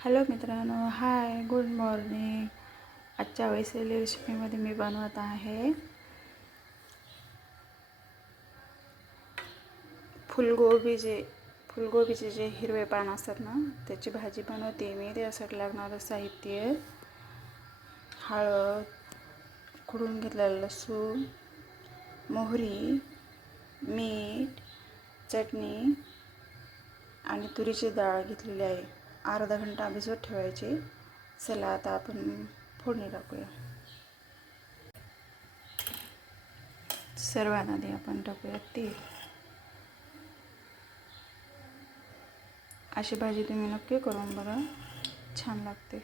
Hello मित्रांनो, हाय, good morning. आजच्या वैसली रेसिपीमध्ये मी बनवत आहे फुलगोबीचे जे हिरवे पान असतात ना, त्याची भाजी बनवते मी. त्यासाठी लागणारं साहित्य: हळद, खुडून घेतलेलं लसूण, मोहरी, मीठ, चटणी आणि तुरीची डाळ घेतलेली आहे. अर्धा घंटा भिजवत ठेवायची. चला आता आपण फोडणी टाकूया. सर्वात आधी आपण टाकूया तेल. अशी भाजी तुम्ही नक्की करून बघा, छान लागते.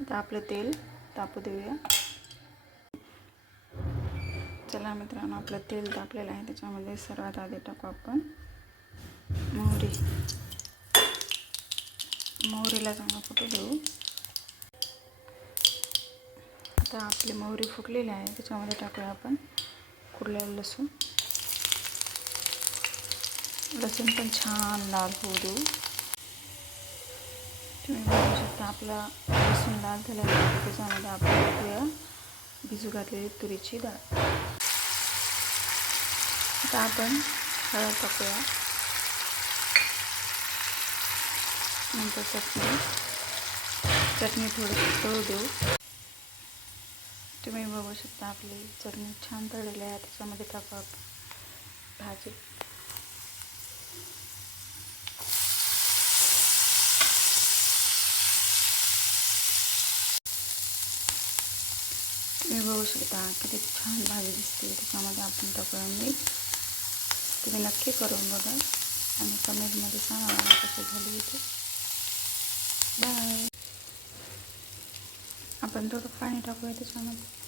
आता आपलं तेल तापू देऊया. चला मित्रांनो, आपलं तेल तापलेलं आहे. त्याच्यामध्ये सर्वात आधी टाकू आपण मोहरीला चांगलं फुटू देऊ. आता आपली मोहरी फुटलेली आहे. त्याच्यामध्ये टाकूया आपण कुरलेलं लसूण. लसूण पण छान लाल होऊ देऊ. तुम्ही बघू शकता आपला लसूण लाल झालेला आहे. त्याच्यामध्ये आपण टाकूया भिजू घातलेली तुरीची डाळ. आता आपण हळद टाकूया, नंतर चटणी थोडी तळू देऊ. तुम्ही बघू शकता आपली चटणी छान तळलेली आहे. त्याच्यामध्ये टाकू आपण भाजी. तुम्ही बघू शकता किती छान भाजी दिसते. त्याच्यामध्ये आपण टाकूया मीठ. तुम्ही नक्की करून बघा आणि कमेंटमध्ये सांगा मला कशी झाली होती. बाय. आपण थोडं पाणी टाकूया त्याच्यामध्ये.